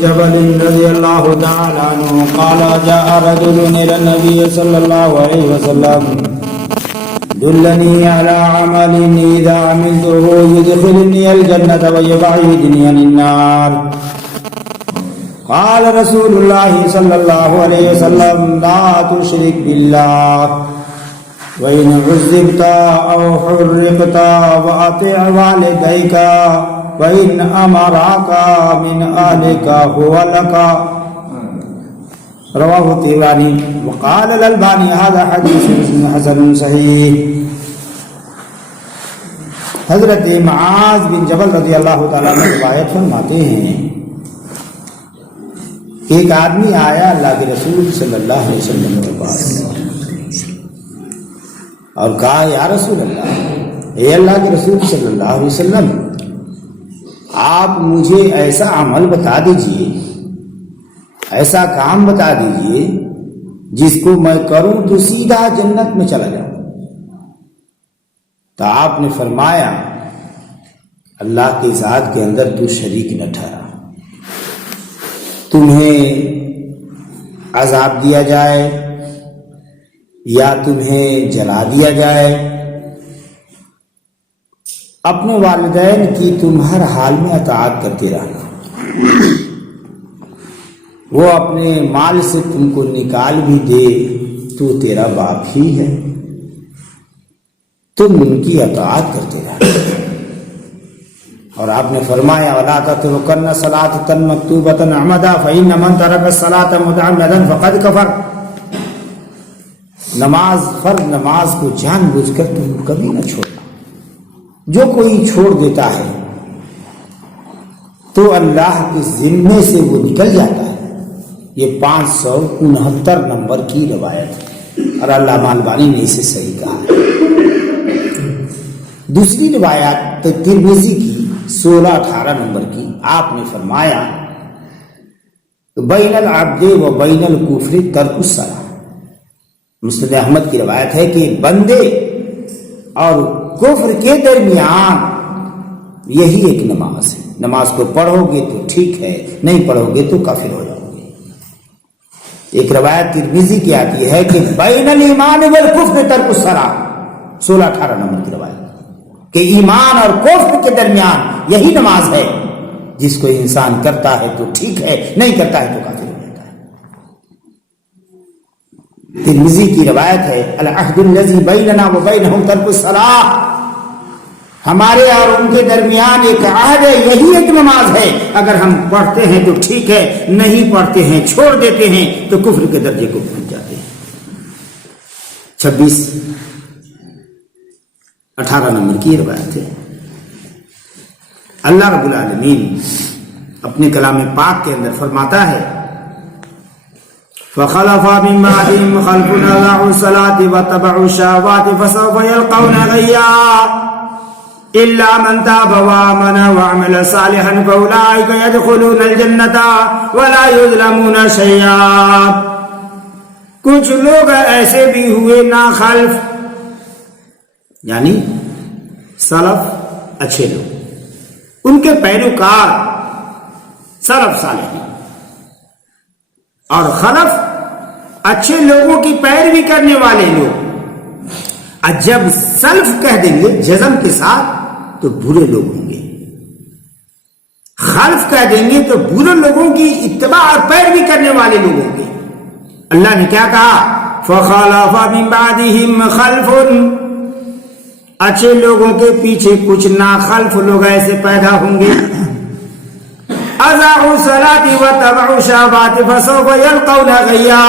جبل رضی اللہ تعالی عنہ قال جاء رجل الى النبي صلی اللہ علیہ وسلم دلنی علی عمل اذا عملته يدخلني الجنة ويبعدني عن النار قال رسول اللہ صلی اللہ علیہ وسلم لا تشرک باللہ وإن عذبت أو حرقت وأطع والديك وإن أمرك من أهلك هو لك رواه الطبراني وقال الألباني هذا حديث حسن صحيح. حضرت معاذ بن جبل رضی اللہ تعالیٰ عنہ روایت فرماتے ہیں ایک آدمی آیا اللہ کے رسول صلی اللہ علیہ وسلم کے پاس اور کہا یا رسول اللہ، اے اللہ کے رسول صلی اللہ علیہ وسلم، آپ مجھے ایسا عمل بتا دیجئے، ایسا کام بتا دیجئے جس کو میں کروں تو سیدھا جنت میں چلا جاؤں. تو آپ نے فرمایا اللہ کی ذات کے اندر تو شریک نہ ٹھہرا، تمہیں عذاب دیا جائے یا تمہیں جلا دیا جائے، اپنے والدین کی تم ہر حال میں اطاعت کرتے رہنا، وہ اپنے مال سے تم کو نکال بھی دے تو تیرا باپ ہی ہے، تم ان کی اطاعت کرتے رہنا. اور آپ نے فرمایا وَلَا تَتْرُكَنَّ صَلَاةً مَكْتُوبَةً عَمَدًا فَإِنَّ مَنْ تَرَكَ الصَّلَاةَ مُتَعَمِّدًا فَقَدْ كَفَرَ. نماز کو جان بوجھ کر تم کبھی نہ چھوڑنا. جو کوئی چھوڑ دیتا ہے تو اللہ کے ذمے سے وہ نکل جاتا ہے. یہ 569 نمبر کی روایت ہے اور علامہ البانی نے اسے صحیح کہا ہے. دوسری روایت ترمذی کی 16-18 نمبر کی، آپ نے فرمایا بین العبد و بین الکفر ترک الصلاۃ. مسند احمد کی روایت ہے کہ بندے اور کفر کے درمیان یہی ایک نماز ہے. نماز کو پڑھو گے تو ٹھیک ہے، نہیں پڑھو گے تو کافر ہو جاؤ گے. ایک روایت ترمذی کی آتی ہے کہ بین الایمان والکفر ترک الصلاۃ، 16-18 نمبر کی روایت، کہ ایمان اور کفر کے درمیان یہی نماز ہے. جس کو انسان کرتا ہے تو ٹھیک ہے، نہیں کرتا ہے تو کافر ہو جاتا ہے. ترمذی کی روایت ہے العہد الذی بیننا وبینہم ترک الصلاۃ، ہمارے اور ان کے درمیان ایک عہد ہے، یہی ایک نماز ہے. اگر ہم پڑھتے ہیں تو ٹھیک ہے، نہیں پڑھتے ہیں چھوڑ دیتے ہیں تو کفر کے درجے کو پہنچ جاتے ہیں. 26-18 نمبر کی روایت ہے. اللہ رب العالمین اپنے کلام پاک کے اندر فرماتا ہے فَخَلَفَ مِن بَعْدِهِمْ خَلْفٌ أَضَاعُوا الصَّلَاةَ وَاتَّبَعُوا الشَّهَوَاتِ فَسَوْفَ يَلْقَوْنَ غَيًّا إِلَّا مَن تَابَ وَآمَنَ وَعَمِلَ صَالِحًا فَأُولَٰئِكَ يَدْخُلُونَ الْجَنَّةَ وَلَا يُظْلَمُونَ شَيْئًا. کچھ لوگ ایسے بھی ہوئے نا خلف، یعنی سلف اچھے لوگ، ان کے پیروکار سلف صالح اور خلف اچھے لوگوں کی پیروی کرنے والے لوگ. جب سلف کہہ دیں گے جزم کے ساتھ تو برے لوگ ہوں گے، خلف کہہ دیں گے تو برے لوگوں کی اتباع اور پیروی کرنے والے لوگ ہوں گے. اللہ نے کیا کہا فَخَلَفَ مِن بَعْدِهِمْ خَلْفٌ، اچھے لوگوں کے پیچھے کچھ ناخلف لوگ ایسے پیدا ہوں گے. اضاعوا الصلاۃ واتبعوا الشہوات فسوف یلقون غیا،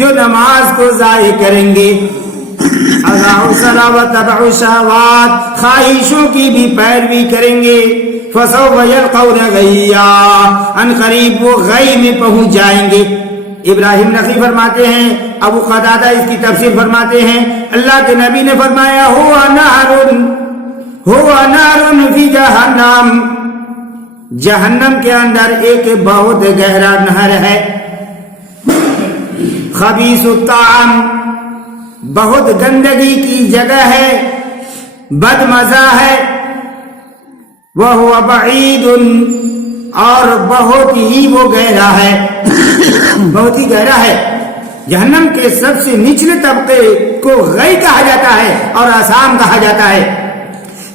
جو نماز کو ضائع کریں گے. اضاعوا الصلاۃ واتبعوا الشہوات، خواہشوں کی بھی پیروی کریں گے. فسوف یلقون غیا، ان قریب وہ غی میں پہنچ جائیں گے. ابراہیم نخعی فرماتے ہیں، ابو قتادہ اس کی تفسیر فرماتے ہیں اللہ کے نبی نے فرمایا ہوا نار فی جہنم، جہنم کے اندر ایک بہت گہرا نہر ہے. خبیث الطعام، بہت گندگی کی جگہ ہے، بد مزہ ہے. وَهُوَ بَعِيدٌ، اور بہت ہی وہ گہرا ہے بہت ہی گہرا ہے. جہنم کے سب سے نچلے طبقے کو غی کہا جاتا ہے اور آسام کہا جاتا ہے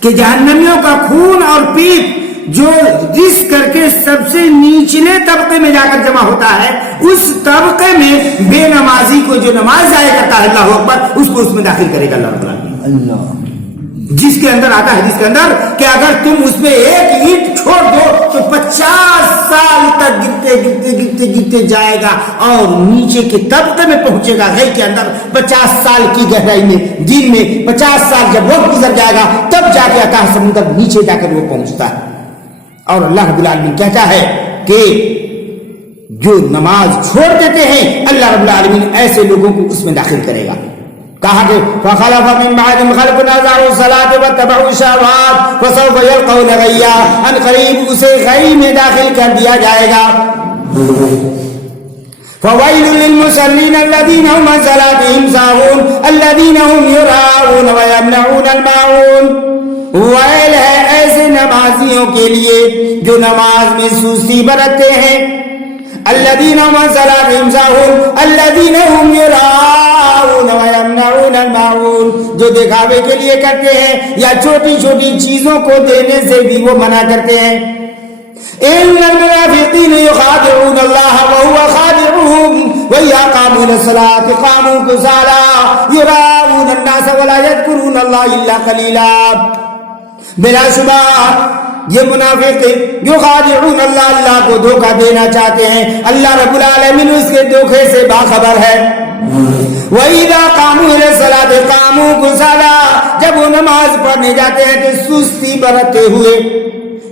کہ جہنمیوں کا خون اور پیپ جو رس کر کے سب سے نیچلے طبقے میں جا کر جمع ہوتا ہے، اس طبقے میں بے نمازی کو جو نماز ضائع کرتا ہے اللہ اکبر، اس کو اس میں داخل کرے گا اللہ رب العالمین. جس کے اندر آتا ہے حدیث کے اندر کہ اگر تم اس میں ایک اینٹ چھوڑ دو تو 50 سال تک گرتے گرتے گرتے گرتے جائے گا اور نیچے کے طبقے میں پہنچے گا غی کے اندر 50 سال کی گہرائی میں. دن میں 50 سال جب وقت گزر جائے گا تب جا کے آتا ہے سمندر نیچے جا کر وہ پہنچتا ہے. اور اللہ رب العالمین کہتا ہے کہ جو نماز چھوڑ دیتے ہیں اللہ رب العالمین ایسے لوگوں کو اس میں داخل کرے گا. کہا کہ فخلف من بعدهم خلف اضاعوا الصلاة واتبعوا الشهوات فسوف يلقون غيا، ان قریب اسے غی میں داخل کر دیا جائے گا. فويل للمصلين الذين هم عن صلاتهم ساهون الذين هم يراءون ويمنعون الماعون. ویل ہے ایسے نمازیوں کے لیے جو نماز میں سستی برتتے ہیں. الذين هم عن صلاتهم ساهون الذين هم يراءون ويمنعون الماعون، جو دکھاوے کے لیے کرتے ہیں یا چھوٹی چھوٹی چیزوں کو دینے سے بھی وہ منع کرتے ہیں. ان المنافقين يخادعون الله وهو خادعهم واذا قاموا للصلاه قاموا كسالى يراءون الناس ولا يذكرون الله الا قليلا. بلا شبہ یہ منافق جو خادعون اللہ، اللہ کو دھوکہ دینا چاہتے ہیں، اللہ رب العالمین اس کے دھوکے سے باخبر ہے. وَإِذَا قَامُوا إِلَى الصَّلَاةِ قَامُوا كُسَالَىٰ، جب وہ نماز پڑھنے جاتے ہیں تو سستی برتتے ہوئے.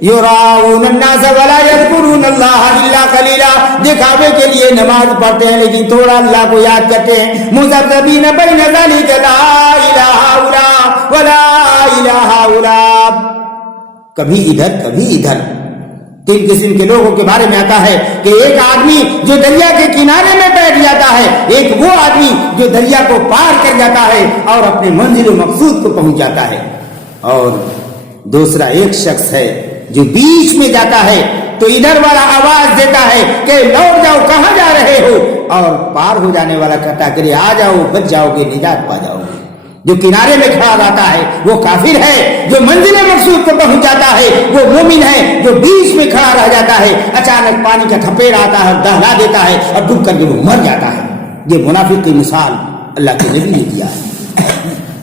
يُرَاءُونَ النَّاسَ وَلَا يَذْكُرُونَ اللَّهَ إِلَّا قَلِيلًا، دکھاوے کے لیے نماز پڑھتے ہیں لیکن تھوڑا اللہ کو یاد کرتے ہیں. مُذَبذَبِينَ بَيْنَ ذَلِكَ لَا إِلَٰهَ هَٰؤُلَاءِ وَلَا إِلَٰهَ هَٰؤُلَاءِ، کبھی ادھر کبھی ادھر. تین قسم کے لوگوں کے بارے میں آتا ہے کہ ایک آدمی جو دریا کے کنارے میں بیٹھ جاتا ہے، ایک وہ آدمی جو دریا کو پار کر جاتا ہے اور اپنے منزل و مقصود کو پہنچ جاتا ہے، اور دوسرا ایک شخص ہے جو بیچ میں جاتا ہے تو ادھر والا آواز دیتا ہے کہ لوٹ جاؤ، کہاں جا رہے ہو، اور پار ہو جانے والا کہتا کہ آ جاؤ، بچ جاؤ گے، نجات پا جاؤ گے. جو کنارے میں کھڑا رہتا ہے وہ کافر ہے، جو منزل مقصود کو پہنچ جاتا ہے وہ مومن ہے. جو بیچ میں کھڑا رہ جاتا ہے اچانک پانی کا تھپیڑ آتا ہے، دہلا دیتا ہے اور ڈوب کر کے وہ مر جاتا ہے. یہ منافق کی مثال اللہ کے نبی نے دیا ہے.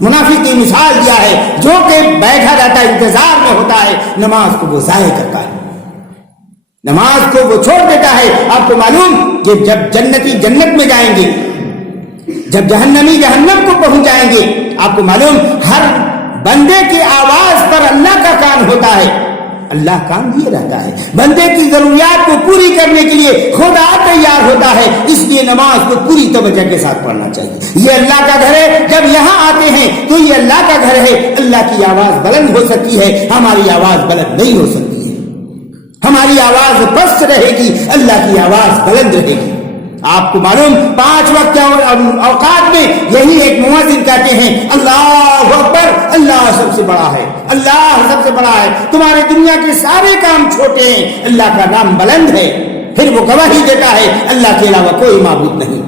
منافق کی مثال دیا ہے جو کہ بیٹھا رہتا ہے، انتظار میں ہوتا ہے، نماز کو وہ ضائع کرتا ہے، نماز کو وہ چھوڑ دیتا ہے. آپ کو معلوم کہ جب جنتی جنت میں جائیں گے، جب جہنمی جہنم کو پہنچ جائیں گے، آپ کو معلوم ہر بندے کی آواز پر اللہ کا کان ہوتا ہے. اللہ کام دیے رہتا ہے، بندے کی ضروریات کو پوری کرنے کے لیے خدا تیار ہوتا ہے. اس لیے نماز کو پوری توجہ کے ساتھ پڑھنا چاہیے. یہ اللہ کا گھر ہے، جب یہاں آتے ہیں تو یہ اللہ کا گھر ہے. اللہ کی آواز بلند ہو سکتی ہے، ہماری آواز بلند نہیں ہو سکتی ہے. ہماری آواز پست رہے گی، اللہ کی آواز بلند رہے گی. آپ کو معلوم 5 وقت اوقات میں یہی ایک مؤذن کہتے ہیں اللہ اکبر، اللہ سب سے بڑا ہے، اللہ سب سے بڑا ہے، تمہارے دنیا کے سارے کام چھوٹے ہیں، اللہ کا نام بلند ہے. پھر وہ گواہی دیتا ہے اللہ کے علاوہ کوئی معبود نہیں،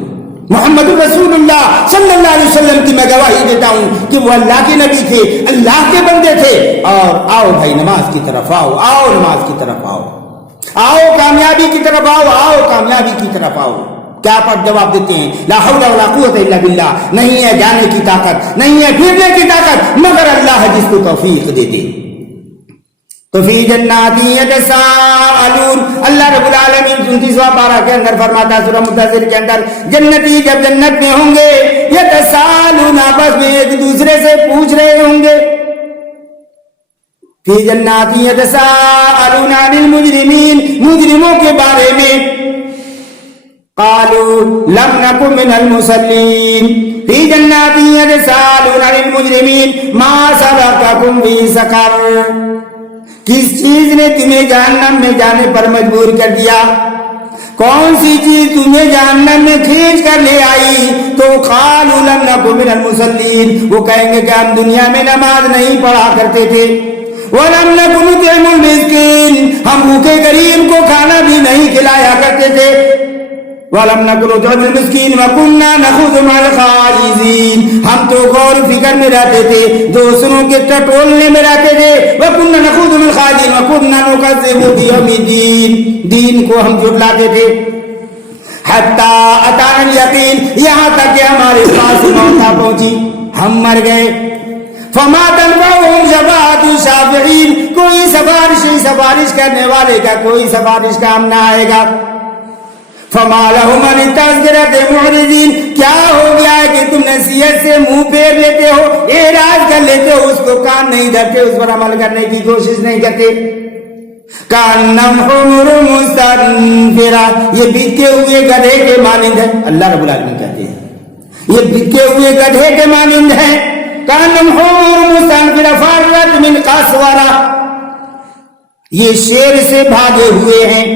محمد رسول اللہ صلی اللہ علیہ وسلم کی میں گواہی دیتا ہوں کہ وہ اللہ کے نبی تھے، اللہ کے بندے تھے. اور آؤ بھائی نماز کی طرف آؤ، آؤ نماز کی طرف آؤ، آؤ کامیابی کی طرف آؤ، آؤ کامیابی کی طرف آؤ. کیا پر جواب دیتے ہیں؟ لا حول ولا قوت الا باللہ. نہیں ہے جانے کی طاقت، نہیں ہے پھرنے کی طاقت، مگر اللہ جس کو توفیق دے دے. تو فی جنات یتساءلون، اللہ رب العالمین 29واں پارہ کے اندر فرماتا سورہ مدثر کے اندر، جنتی جب جنت میں ہوں گے، یتساءلون آپس میں ایک دوسرے سے پوچھ رہے ہوں گے. فی جنات یتساءلون عن المجرمین، مجرموں کے بارے میں. قالوا لم نكن من المصلين في جنات يتساءلون عن المجرمين ما سبقكم بسقر، کس چیز نے تمہیں جہنم میں جانے پر مجبور کر دیا؟ کون سی چیز تمہیں جہنم میں کھینچ کر لے آئی؟ تو قالوا لم نكن من المصلين، وہ کہیں گے کہ ہم دنیا میں نماز نہیں پڑھا کرتے تھے. وَلَمْ نَكُ نُطْعِمُ الْمِسْكِينَ ہم بھوکے غریب کو کھانا بھی نہیں کھلایا کرتے تھے. وَلَمْ نَكُ نُطْعِمُ الْمِسْكِينَ وَكُنَّا نَخُوضُ مَعَ الْخَائِضِينَ ہم تو غور فکر میں رہتے تھے, دوسروں کے ٹٹولنے میں رہتے تھے. وَكُنَّا نَخُوضُ مَعَ الْخَائِضِينَ وَكُنَّا نُكَذِّبُ بِيَوْمِ الدِّينِ دین کو ہم جھٹلاتے تھے. حتی اتانا الیقین یہاں تک کہ ہمارے پاس موت آ پہنچی, ہم مر گئے. فما تنفعهم شفاعۃ الشافعین کوئی سفارش کرنے والے کا کوئی سفارش کام نہ آئے گا. فما لهم عن التذکرۃ معرضین کیا ہو گیا ہے کہ تم نصیحت سے منہ پھیر لیتے ہو, اعراض کر لیتے ہو, اس کو کان نہیں دھرتے, اس پر عمل کرنے کی کوشش نہیں کرتے. کانم حمر مستنفرہ یہ بکے ہوئے گدھے کے مانند ہے. اللہ رب العالمین کہتے ہیں یہ بکے ہوئے گدھے کے مانند ہیں. کانم حمر مستنفرہ فرت من قسورہ یہ شیر سے بھاگے ہوئے ہیں,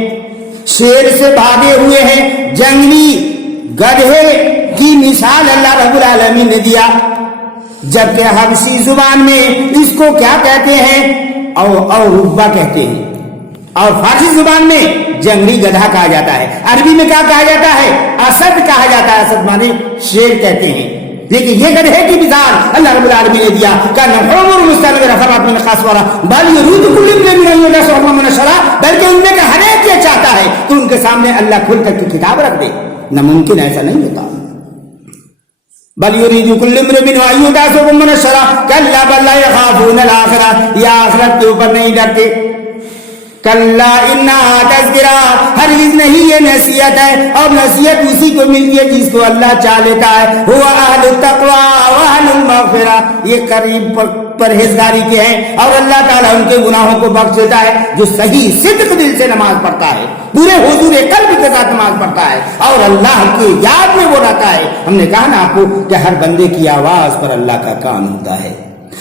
شیر سے بھاگے ہوئے ہیں. جنگلی گدھے کی مثال اللہ رب العالمین نے دیا, جبکہ حبشی زبان میں اس کو کیا کہتے ہیں, اور ربا کہتے ہیں, اور فارسی زبان میں جنگلی گدھا کہا جاتا ہے. عربی میں کیا کہا جاتا ہے, اسد کہا جاتا ہے. اسد مانے شیر کہتے ہیں. لیکن یہ گدھے کی مثال اللہ رب العالمین نے دیا بلکہ ان میں کہ ہر ایک یہ چاہتا ہے کہ ان کے سامنے اللہ کھل کر کی کتاب رکھ دے. ناممکن, ایسا نہیں ہوتا. بل یرید کل امرئ منهم ان یؤتى صحفا منشرہ کلا بل لا یخافون الآخرہ یہ آخرت کے اوپر نہیں ڈرتے. کلا انہا تذکرہ ہرگز نہیں یہ نصیحت ہے, اور نصیحت اسی کو ملتی ہے جس کو اللہ چاہ لیتا ہے. هو اہل التقوی واہل المغفرہ یہ قریب پرہیزگاری کے ہیں, اور اللہ تعالیٰ ان کے گناہوں کو بخش دیتا ہے جو صحیح صدق دل سے نماز پڑھتا ہے, پورے حضور قلب کے ساتھ نماز پڑھتا ہے, اور اللہ کی یاد میں وہ رہتا ہے. ہم نے کہا نا آپ کو کہ ہر بندے کی آواز پر اللہ کا کان ہوتا ہے,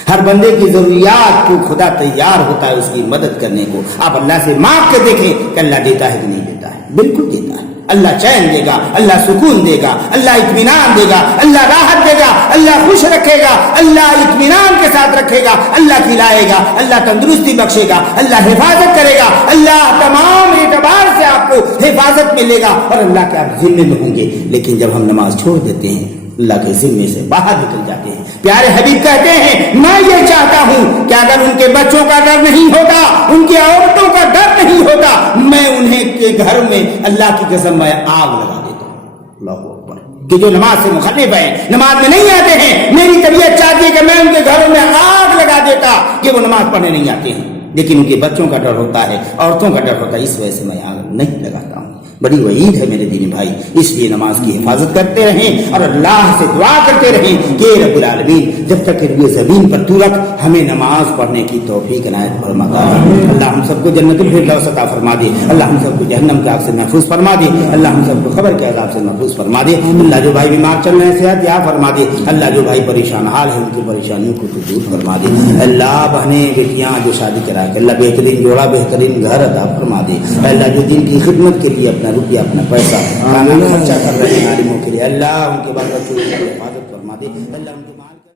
ہر بندے کی ضروریات کو خدا تیار ہوتا ہے اس کی مدد کرنے کو. آپ اللہ سے مانگ کے دیکھیں کہ اللہ دیتا ہے کہ نہیں دیتا ہے. بالکل دیتا ہے. اللہ چین دے گا, اللہ سکون دے گا, اللہ اطمینان دے گا, اللہ راحت دے گا, اللہ خوش رکھے گا, اللہ اطمینان کے ساتھ رکھے گا, اللہ کھلائے گا, اللہ تندرستی بخشے گا, اللہ حفاظت کرے گا, اللہ تمام اعتبار سے آپ کو حفاظت ملے گا, اور اللہ کے آپ ذمے میں ہوں گے. لیکن جب ہم نماز چھوڑ دیتے ہیں اللہ کے ذمے سے باہر نکل جاتے ہیں. پیارے حبیب کہتے ہیں میں یہ چاہتا ہوں کہ اگر ان کے بچوں کا ڈر نہیں ہوتا, ان کی عورتوں کا ڈر نہیں ہوتا, میں انہیں کے گھر میں اللہ کی قسم میں آگ لگا دیتا ہوں. اللہ اکبر. کہ جو نماز سے مخالف ہیں, نماز میں نہیں آتے ہیں, میری طبیعت چاہتی ہے کہ میں ان کے گھروں میں آگ لگا دیتا کہ وہ نماز پڑھنے نہیں آتے ہیں, لیکن ان کے بچوں کا ڈر ہوتا ہے, عورتوں کا ڈر ہوتا ہے, اس وجہ سے میں آگ نہیں لگاتا ہوں. بڑی وعید ہے میرے دینی بھائی, اس لیے نماز کی حفاظت کرتے رہیں اور اللہ سے دعا کرتے رہیں کہ رب العالمین جب تک کہ زمین پر تو رکھ ہمیں نماز پڑھنے کی توفیق عنایت فرما دے. اللہ ہم سب کو جنت الفردوس عطا فرما دے, اللہ ہم سب کو جہنم کی آگ سے محفوظ فرما دے, اللہ ہم سب کو قبر کے عذاب سے محفوظ فرما دے. اللہ جو بھائی بیمار چل رہے ہیں صحت یاب فرما دے, اللہ جو بھائی پریشان حال ہے ان کی پریشانیوں کو تو دور فرما دے. اللہ بہنیں بیٹیاں جو شادی کرا کے اللہ بہترین جوڑا بہترین گھر عطا فرما دے. اللہ جو دین کی خدمت کے لیے اپنا روپیہ اپنا پیسہ خرچہ کر رہے ہیں عالموں کے لیے, اللہ ان کے بال بچوں کی حفاظت فرما دے. اللہ